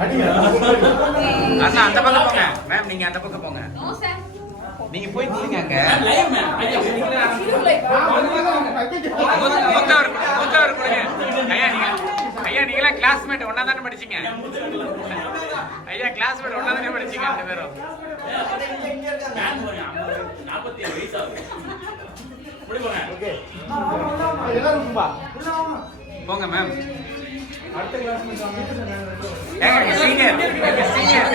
அண்ணா அந்த பக்கம் போங்க மேம், நீங்க அந்த பக்கம் போங்க. நீங்க போய் நில்லுங்க அங்க. மூத்தவர் கொடுங்க. ஐயா நீங்களா கிளாஸ்மேட் ஒண்ணா தானே படிச்சீங்க? ஐயா கிளாஸ்மேட் ஒண்ணா தானே படிச்சீங்க ரெண்டு பேரும்? போங்க மேம். சீனியர்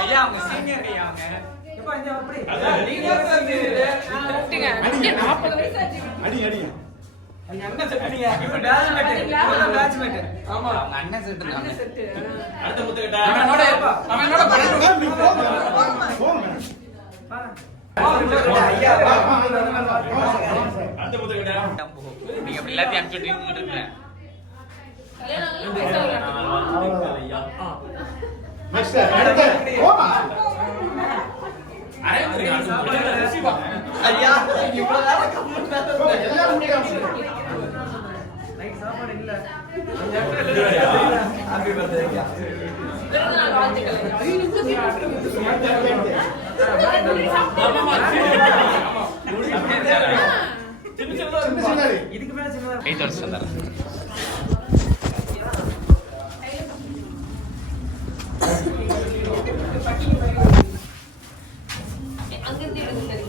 ஐயா, அவங்க சீனியர் ஐயா, அவங்க நீங்க எல்லாத்தையும் அனுப்பிச்சுட்டு இருக்கேன்.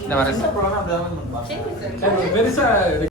இந்த வர